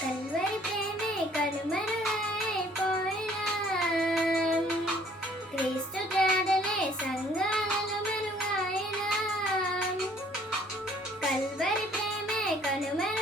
Calvary ప్రేమే కనుమరుగైపోయినా క్రీస్తు జాడలే సంఘాలలో మరుగాయినా కల్వరి ప్రేమే కనుమరు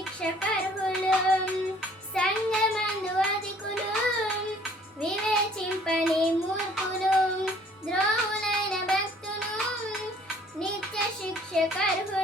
శిక్షకర్హులు సంగమందు అధికులు వివేచింపని మూర్ఖులు ద్రోహులైన భక్తులు నిత్య శిక్షకర్హులు